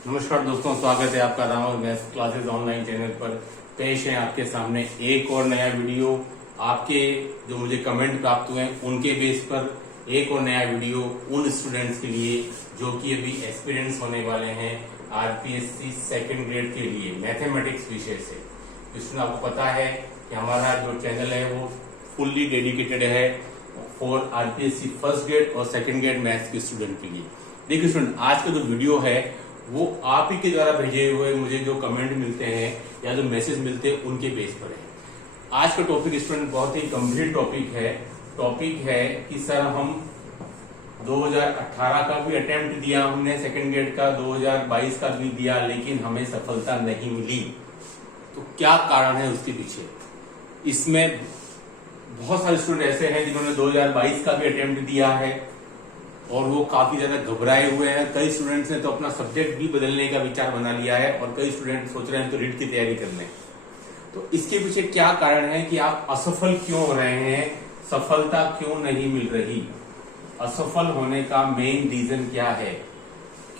नमस्कार दोस्तों, स्वागत है आपका राम और मैथ्स क्लासेस ऑनलाइन चैनल पर। पेश है आपके सामने एक और नया वीडियो। आपके जो मुझे कमेंट प्राप्त हुए उनके बेस पर एक और नया वीडियो उन स्टूडेंट्स के लिए जो कि अभी एक्सपीरियंस होने वाले हैं आरपीएससी सेकंड ग्रेड के लिए मैथमेटिक्स विषय से। इसमें आपको पता है कि हमारा जो चैनल है वो फुल्ली डेडिकेटेड है फॉर आरपीएससी फर्स्ट ग्रेड और सेकंड ग्रेड मैथ्स के स्टूडेंट के लिए। देखिए स्टूडेंट, आज का जो वीडियो है वो आप ही के द्वारा भेजे हुए मुझे जो कमेंट मिलते हैं या जो मैसेज मिलते हैं उनके बेस पर है। आज का टॉपिक स्टूडेंट बहुत ही गंभीर टॉपिक है कि सर हम 2018 का भी अटेम्प्ट दिया हमने सेकंड ग्रेड का, 2022 का भी दिया, लेकिन हमें सफलता नहीं मिली। तो क्या कारण है उसके पीछे? इसमें बहुत सारे स्टूडेंट ऐसे हैं जिन्होंने 2022 का भी अटेम्प्ट दिया है और वो काफी ज्यादा घबराए हुए हैं। कई स्टूडेंट्स ने तो अपना सब्जेक्ट भी बदलने का विचार बना लिया है और कई स्टूडेंट सोच रहे हैं तो रीट की तैयारी कर लें। तो इसके पीछे क्या कारण है कि आप असफल क्यों हो रहे हैं, सफलता क्यों नहीं मिल रही? असफल होने का मेन रीजन क्या है?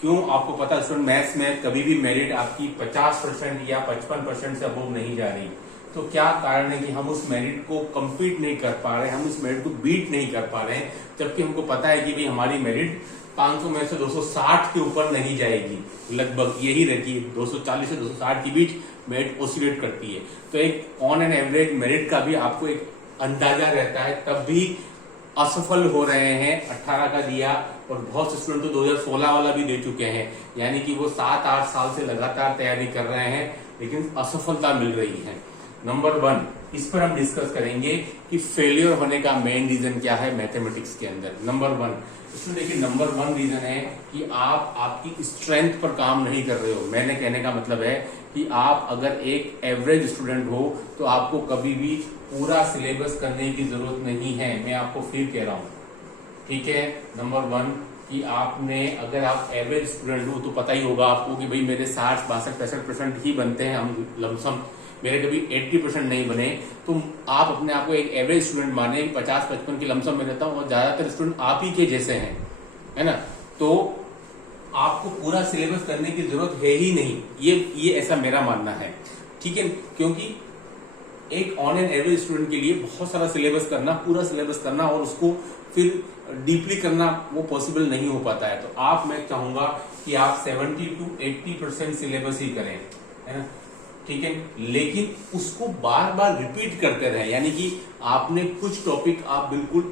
क्यों? आपको पता है स्टूडेंट, मैथ्स में कभी भी मेरिट आपकी 50% या 55% से अबव नहीं जा रही। तो क्या कारण है कि हम उस मेरिट को कंप्लीट नहीं कर पा रहे हैं, हम उस मेरिट को बीट नहीं कर पा रहे हैं, जबकि हमको पता है कि भाई हमारी मेरिट 500 में से 260 के ऊपर नहीं जाएगी, लगभग यही रहती है, 240 से 260 के बीच मेरिट ऑसिलेट करती है। तो एक ऑन एन एवरेज मेरिट का भी आपको एक अंदाजा रहता है, तब भी असफल हो रहे हैं। 18 का दिया और बहुत से स्टूडेंट तो 2016 वाला भी दे चुके हैं, यानी कि वो 7-8 साल से लगातार तैयारी कर रहे हैं लेकिन असफलता मिल रही है। नंबर 1, इस पर हम डिस्कस करेंगे कि फेलियर होने का मेन रीजन क्या है मैथमेटिक्स के अंदर। नंबर 1, इसमें देखिए नंबर 1 रीजन है कि आप आपकी स्ट्रेंथ पर काम नहीं कर रहे हो। मैंने कहने का मतलब है कि आप अगर एक एवरेज स्टूडेंट हो तो आपको कभी भी पूरा सिलेबस करने की जरूरत नहीं है। मैं आपको फिर कह रहा हूं, ठीक है। नंबर 1 कि आपने, अगर आप एवरेज स्टूडेंट हो तो पता ही होगा आपको कि भाई मेरे 60-62-63% ही बनते हैं, हम लमसम मेरे कभी 80% नहीं बने। तो आप अपने आप को एक एवरेज स्टूडेंट माने, 50-55 की लमसम में रहता हूं और ज्यादातर स्टूडेंट आप ही के जैसे हैं, है ना। तो आपको पूरा सिलेबस करने की जरूरत है ही नहीं, ये ऐसा मेरा मानना है, ठीक है। क्योंकि एक ऑन एन एवरेज स्टूडेंट के लिए बहुत सारा सिलेबस करना, पूरा सिलेबस करना और उसको फिर डीपली करना वो पॉसिबल नहीं हो पाता है। तो मैं चाहूंगा कि आप 70 to 80% सिलेबस ही करें, है ना, ठीक है। लेकिन उसको बार बार रिपीट करते रहें, यानी कि आपने कुछ टॉपिक आप बिल्कुल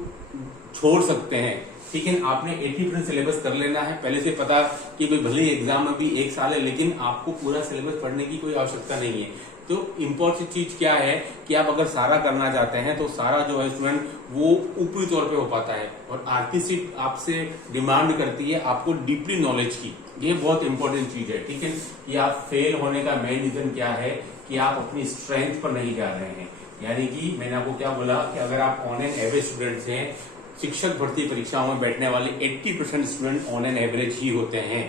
छोड़ सकते हैं, ठीक है। आपने 80% सिलेबस कर लेना है, पहले से पता कि भाई भले ही एग्जाम में भी 1 साल है लेकिन आपको पूरा सिलेबस पढ़ने की कोई आवश्यकता नहीं है। तो इम्पोर्टेंट चीज क्या है कि आप अगर सारा करना चाहते हैं तो सारा जो है स्टूडेंट वो ऊपरी तौर पे हो पाता है और आरपीएससी आपसे डिमांड करती है आपको डीपली नॉलेज की। ये बहुत इंपॉर्टेंट चीज है, ठीक है। कि आप फेल होने का मेन रीजन क्या है कि आप अपनी स्ट्रेंथ पर नहीं जा रहे हैं। यानी कि मैंने आपको क्या बोला कि अगर आप ऑन एन एवरेज स्टूडेंट्स हैं, शिक्षक भर्ती परीक्षाओं में बैठने वाले 80% स्टूडेंट ऑन एन एवरेज ही होते हैं,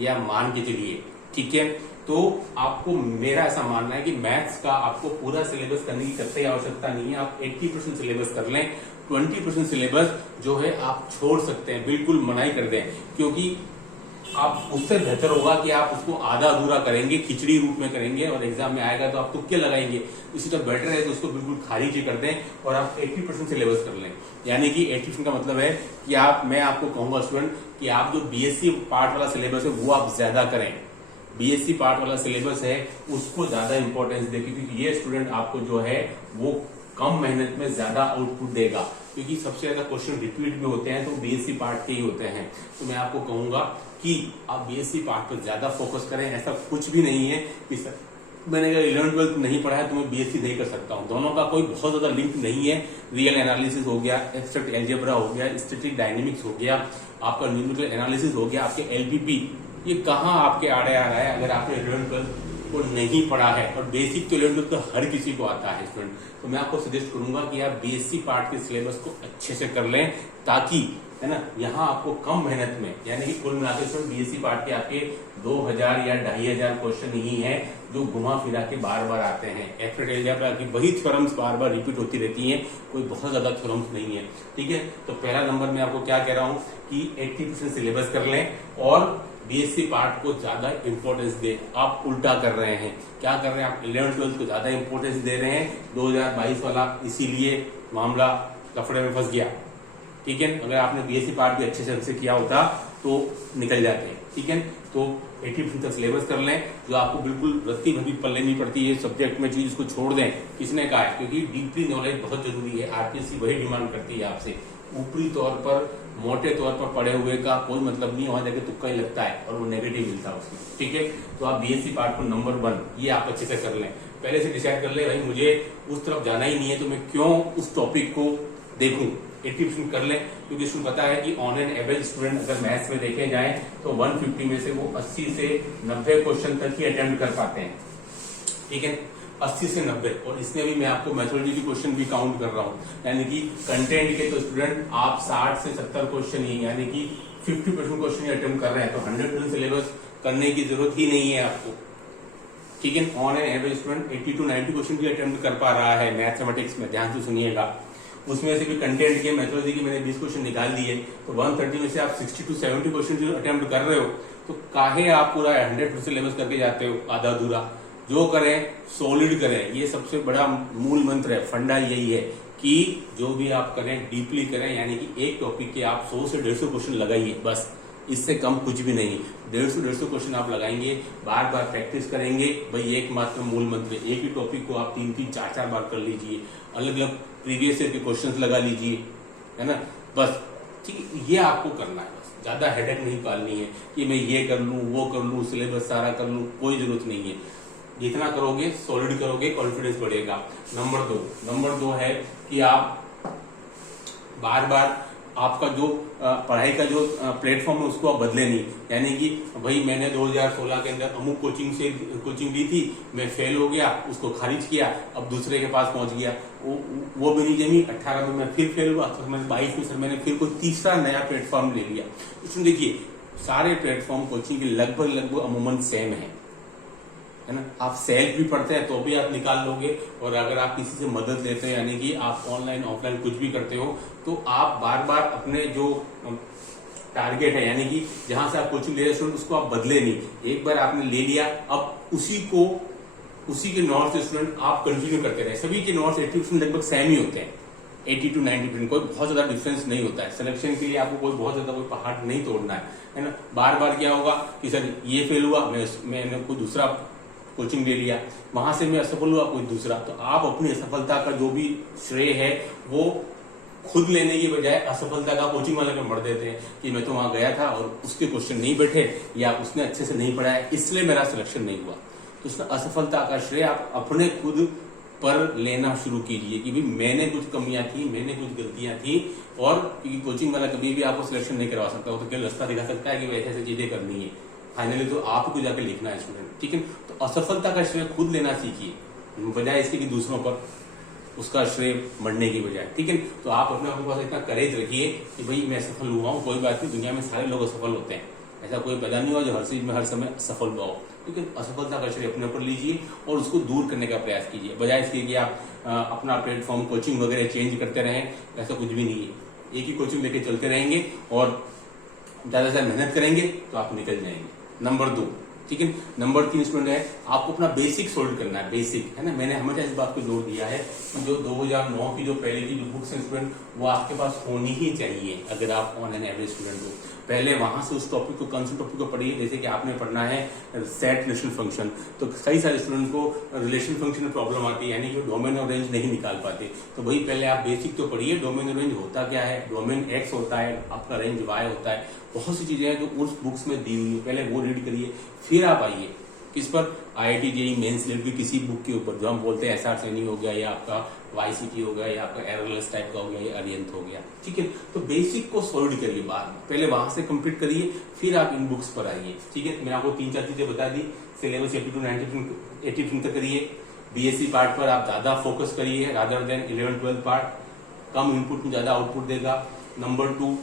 या मान के चलिए, ठीक है। तो आपको, मेरा ऐसा मानना है कि मैथ्स का आपको पूरा सिलेबस करने की कतई आवश्यकता नहीं है। आप 80% सिलेबस कर लें, 20% सिलेबस जो है आप छोड़ सकते हैं, बिल्कुल मना ही कर दें, क्योंकि आप उससे बेहतर होगा कि आप उसको आधा अधूरा करेंगे, खिचड़ी रूप में करेंगे और एग्जाम में आएगा तो आप तुक्के लगाएंगे। इसी तरह बेटर है तो उसको बिल्कुल खारिज कर दें और आप 80% सिलेबस कर लें। यानी कि 80% का मतलब है कि मैं आपको कहूंगा स्टूडेंट कि आप जो बीएससी पार्ट वाला सिलेबस है वो आप ज्यादा करें। बीएससी पार्ट वाला सिलेबस है उसको ज्यादा इंपॉर्टेंस दें, क्योंकि ये स्टूडेंट आपको जो है वो कम मेहनत में ज्यादा आउटपुट देगा, क्योंकि सबसे ज्यादा क्वेश्चन रिपीट भी होते हैं तो बीएससी पार्ट के ही होते हैं। तो मैं आपको कहूंगा कि आप बीएससी पार्ट पर ज्यादा फोकस करें। ऐसा कुछ भी नहीं है कि सर मैंने अगर 11th-12th नहीं पढ़ा है तो मैं बीएससी नहीं कर सकता हूं। दोनों का कोई बहुत ज्यादा लिंक नहीं है। रियल एनालिसिस हो गया, एब्स्ट्रैक्ट अलजेब्रा हो गया, स्टैटिक डायनेमिक्स हो गया, आपका न्यूमेरिकल एनालिसिस हो गया, आपके एलपीपी, ये कहाँ आपके आड़े आ रहा है अगर आपने 11th-12th को नहीं पढ़ा है। और बेसिक तो 11th-12th तो हर किसी को आता है स्टूडेंट। तो मैं आपको सजेस्ट करूंगा कि आप बीएससी पार्ट के सिलेबस को अच्छे से कर लें, ताकि, है ना, यहाँ आपको कम मेहनत में, यानी कि कुल मिलाकर बीएससी पार्ट के आपके 2000 या 2500 क्वेश्चन ही है जो घुमा फिरा के बार बार आते हैं। एब्स्ट्रैक्ट अलजेब्रा की वही थ्योरम्स बार बार रिपीट होती रहती हैं, कोई बहुत ज्यादा थ्योरम्स नहीं है, ठीक है। तो पहला नंबर में आपको क्या कह रहा हूं कि 80% सिलेबस कर लें और बीएससी पार्ट को ज्यादा इंपॉर्टेंस दे। आप उल्टा कर रहे हैं। क्या कर रहे हैं आप? 11th-12th को ज्यादा इंपॉर्टेंस दे रहे हैं। 2022 वाला इसीलिए मामला लफड़े में फंस गया। ठीक है, अगर आपने बीएससी पार्ट भी अच्छे से किया होता तो निकल जाते हैं। ठीक है, तो 80% तक सिलेबस कर लें, जो आपको बिल्कुल रत्ती भरी पल्ले नहीं पड़ती है सब्जेक्ट में चीज, इसको छोड़ दें। किसने कहा है? क्योंकि डीपली नॉलेज बहुत जरूरी है। आरपीएससी वही डिमांड करती है आपसे। ऊपरी तौर पर, मोटे तौर पर पढ़े हुए का कोई मतलब नहीं, वहां जाके तुक्का ही लगता है और वो नेगेटिव मिलता है उसमें। ठीक है, तो आप बीएससी पार्ट को नंबर 1 ये आप अच्छे से कर लें। पहले से डिसाइड कर ले भाई मुझे उस तरफ जाना ही नहीं है, तो मैं क्यों उस टॉपिक को देखूं। 80% कर लें, क्योंकि इसमें पता है कि ऑन एन एवरेज स्टूडेंट अगर मैथ्स में देखे जाए तो 150 में से वो 80 से 90 क्वेश्चन तक ही अटेम्प्ट कर पाते हैं। ठीक है, 80 से 90, और इसमें भी मैं आपको मेथोडोलॉजी के क्वेश्चन भी काउंट कर रहा हूँ, यानी कि कंटेंट के तो स्टूडेंट आप 60 से 70 क्वेश्चन ही, यानी कि 50% क्वेश्चन ही अटेम्प्ट कर रहे हैं, तो 100% सिलेबस करने की जरूरत ही नहीं है आपको। ठीक है, on an average student 80 to 90 question भी अटेम्प्ट कर पा रहा है मैथमेटिक्स में। ध्यान से सुनिएगा, उसमें से भी कंटेंट के, मेथोडोलॉजी के मैंने 20 क्वेश्चन निकाल दिए, तो 130 में से आप 60 to 70 क्वेश्चन जो अटेम्प्ट कर रहे हो, तो काहे आप पूरा 100% सिलेबस करके जाते हो आधा अधूरा। जो करें सॉलिड करें, ये सबसे बड़ा मूल मंत्र है, फंडा यही है कि जो भी आप करें डीपली करें, यानी कि एक टॉपिक के आप 100 से 150 क्वेश्चन लगाइए, बस इससे कम कुछ भी नहीं। 150 क्वेश्चन आप लगाएंगे, बार बार प्रैक्टिस करेंगे। भाई एकमात्र मूल मंत्र, एक ही टॉपिक को आप 3-3, 4-4 बार कर लीजिए, अलग अलग प्रीवियस ईयर के क्वेश्चंस लगा लीजिए, है ना, बस। ठीक है, ये आपको करना है, बस ज्यादा हेडेक नहीं पालनी है कि मैं ये कर लूं, वो कर लूं, सिलेबस सारा कर लूं, कोई जरूरत नहीं है। जितना करोगे, सॉलिड करोगे, कॉन्फिडेंस बढ़ेगा। नंबर 2 है कि आप बार बार आपका जो पढ़ाई का जो प्लेटफॉर्म है उसको आप बदले नहीं, यानी कि भाई मैंने 2016 के अंदर अमुक कोचिंग ली थी, मैं फेल हो गया, उसको खारिज किया, अब दूसरे के पास पहुंच गया, वो भी नहीं जमी। 18 में मैं फिर फेल हुआ, तो 22 में सर मैंने फिर कोई तीसरा नया प्लेटफॉर्म ले लिया। इसमें देखिए सारे प्लेटफॉर्म कोचिंग के लगभग अमूमन सेम है ना। आप सेल्फ भी पढ़ते हैं तो भी आप निकाल लोगे, और अगर आप किसी से मदद लेते हैं, यानी कि आप ऑनलाइन ऑफलाइन कुछ भी करते हो, तो आप बार बार अपने जो टारगेट है, यानी कि जहां से आप कोचिंग ले रहे हो उसको आप बदले नहीं। एक बार आपने ले लिया, अब उसी के नोट्स स्टूडेंट आप कंटिन्यू करते रहे। सभी के नोट्स 80% लगभग सेम ही होते हैं, 80 to 90%, कोई बहुत ज्यादा डिफरेंस नहीं होता है। सिलेक्शन के लिए आपको कोई बहुत ज्यादा कोई पहाड़ नहीं तोड़ना है ना। बार बार क्या होगा कि सर ये फेल हुआ, मैंने कोई दूसरा कोचिंग ले लिया, वहां से मैं असफल हुआ, कोई दूसरा। तो आप अपनी असफलता का जो भी श्रेय है वो खुद लेने की बजाय असफलता का कोचिंग वाले पे मर देते हैं कि मैं तो वहां गया था और उसके क्वेश्चन नहीं बैठे, या उसने अच्छे से नहीं पढ़ाया इसलिए मेरा सिलेक्शन नहीं हुआ। तो उसने असफलता का श्रेय आप अपने खुद पर लेना शुरू कीजिए कि भाई मैंने कुछ कमियां थी, मैंने कुछ गलतियां थी, और क्योंकि कोचिंग वाला कभी भी आपको सिलेक्शन नहीं करवा सकता, वो तो केवल रास्ता दिखा सकता है कि ऐसे ऐसी चीजें करनी है, फाइनली तो आपको जाकर लिखना है स्टूडेंट। ठीक है, तो असफलता का श्रेय खुद लेना सीखिए, बजाय इसके कि दूसरों पर उसका श्रेय मरने की बजाय। ठीक है, तो आप अपने पास इतना करेज रखिए कि भाई मैं सफल हुआ हूँ, कोई बात नहीं, दुनिया में सारे लोग असफल होते हैं, ऐसा कोई पैदा नहीं हुआ जो हर चीज में हर समय सफल हुआ हो। लेकिन असफलता का श्रेय अपने ऊपर लीजिए और उसको दूर करने का प्रयास कीजिए, बजाय इसके कि आप अपना प्लेटफॉर्म कोचिंग वगैरह चेंज करते रहें। ऐसा कुछ भी नहीं है, एक ही कोचिंग लेके चलते रहेंगे और ज्यादा से ज्यादा मेहनत करेंगे तो आप निकल जाएंगे। नंबर 2, ठीक है। नंबर 3 स्टूडेंट है, आपको अपना बेसिक सोल्व करना है, बेसिक, है ना। मैंने हमेशा इस बात को जोर दिया है कि जो 2009 की जो पहले की जो बुक्स हैं स्टूडेंट, वो आपके पास होनी ही चाहिए अगर आप ऑन एन एवरेज स्टूडेंट हो। पहले वहां से उस टॉपिक को, कौन से टॉपिक को पढ़िए, जैसे कि आपने पढ़ना है सेट रिलेशन फंक्शन, तो कई सारे स्टूडेंट को रिलेशन फंक्शन में प्रॉब्लम आती है, यानी कि डोमेन और रेंज नहीं निकाल पाते। तो भाई पहले आप बेसिक तो पढ़िए, डोमेन और रेंज होता क्या है, डोमेन एक्स होता है, आपका रेंज वाई होता है, बहुत सी चीजें हैं जो उस बुक्स में दी हुई है, पहले वो रीड करिए, फिर आप आइए किस पर, IIT JEE मेंस लेवल की किसी बुक के ऊपर, जो हम बोलते हैं SR सैनी हो गया, या आपका YCT हो गया, या आपका एररलेस टाइप का हो गया, या अरियंत हो गया। ठीक है, तो बेसिक को सॉलिड करिए, बाद में पहले वहां से कंप्लीट करिए, फिर आप इन बुक्स पर आइए। ठीक है, मैंने आपको 3-4 चीजें बता दी। सिलेबस 80 तक करिए, BSc पार्ट पर आप ज्यादा फोकस करिए रादर देन 11th-12th पार्ट, कम इनपुट में ज्यादा आउटपुट देगा। नंबर 2,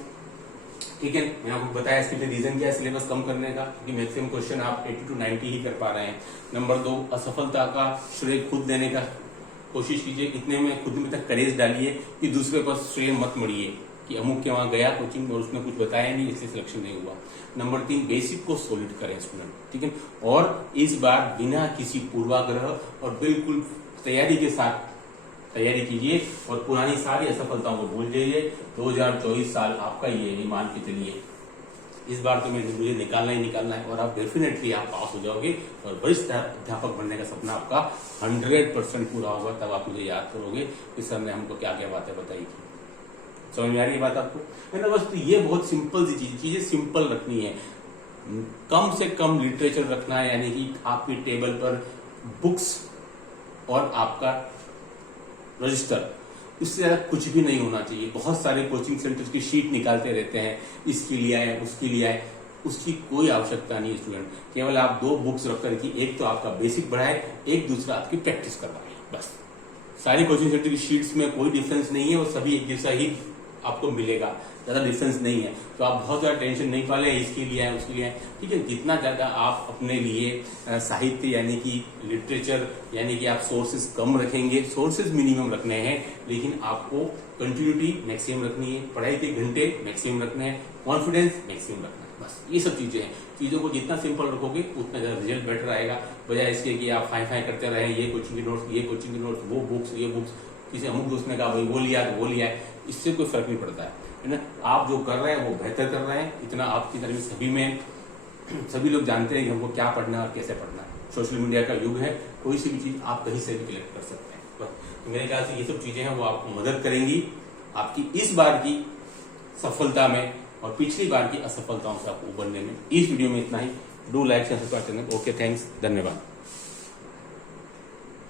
ठीक है, मैंने आपको बताया इसके लिए रीजन क्या है सिलेबस कम करने का, क्योंकि मैक्सिमम क्वेश्चन आप 80 to 90 ही कर पा रहे हैं। नंबर 2, असफलता का श्रेय खुद देने का कोशिश कीजिए, इतने में खुद में तक करेज डालिए कि दूसरे पर श्रेय मत मड़िए कि अमुक के वहां गया कोचिंग और उसने कुछ बताया नहीं, इसलिए सिलेक्शन नहीं हुआ। नंबर 3, बेसिक को सॉलिड करें स्टूडेंट, ठीक है। और इस बार बिना किसी पूर्वाग्रह और बिल्कुल तैयारी के साथ तैयारी कीजिए और पुरानी सारी असफलताओं को भूल जाइए। 2024 साल आपका ये मान के चलिए इस बार तो मुझे निकालना ही निकालना है और आप डेफिनेटली आप पास हो जाओगे और वरिष्ठ अध्यापक बनने का सपना आपका 100% पूरा होगा। तब आप मुझे याद करोगे कि सर ने हमको क्या क्या बातें बताई थी। समझ में आ रही है बात आपको? है ना? बस तो ये बहुत सिंपल सी चीजें सिंपल रखनी है, कम से कम लिटरेचर रखना है, यानी कि आपकी टेबल पर बुक्स और आपका रजिस्टर, इससे ज्यादा कुछ भी नहीं होना चाहिए। बहुत सारे कोचिंग सेंटर्स की शीट निकालते रहते हैं, इसके लिए आए उसके लिए आए, उसकी कोई आवश्यकता नहीं है स्टूडेंट। केवल आप 2 बुक्स रख कर कि एक तो आपका बेसिक बढ़ाए, एक दूसरा आपकी प्रैक्टिस करवाए, बस। सारी कोचिंग सेंटर की शीट्स में कोई डिफरेंस नहीं है, वो सभी एक जैसा ही आपको मिलेगा, ज्यादा डिफरेंस नहीं है। तो आप बहुत ज्यादा टेंशन नहीं पाले इसके लिए आए उसके लिए आए, ठीक है। जितना ज्यादा आप अपने लिए साहित्य यानी कि लिटरेचर यानी कि आप सोर्सेज कम रखेंगे, सोर्सेज मिनिमम रखने हैं, लेकिन आपको कंटिन्यूटी मैक्सिमम रखनी है, पढ़ाई के घंटे मैक्सिमम रखने हैं, कॉन्फिडेंस मैक्सिमम रखना है, बस ये सब चीजें हैं। चीजों को जितना सिंपल रखोगे उतना ज्यादा रिजल्ट बेटर आएगा, बजाय इसके कि आप फाई करते रहे, ये कोचिंग के नोट्स, ये कोचिंग के नोट्स, वो बुक्स, ये बुक्स, किसी अमुक दोस्त ने कहा भाई वो लिया तो वो लिया है, इससे कोई फर्क नहीं पड़ता है ना। आप जो कर रहे हैं वो बेहतर कर रहे हैं, इतना आपकी तरफ सभी में सभी लोग जानते हैं कि हमको क्या पढ़ना है और कैसे पढ़ना है। सोशल मीडिया का युग है, कोई सी भी चीज आप कहीं से भी कलेक्ट कर सकते हैं। तो मेरे ख्याल से ये सब चीजें हैं वो आपको मदद करेंगी आपकी इस बार की सफलता में और पिछली बार की असफलताओं से आपको उबरने में। इस वीडियो में इतना ही। Do like, subscribe channel. Okay, thanks, धन्यवाद।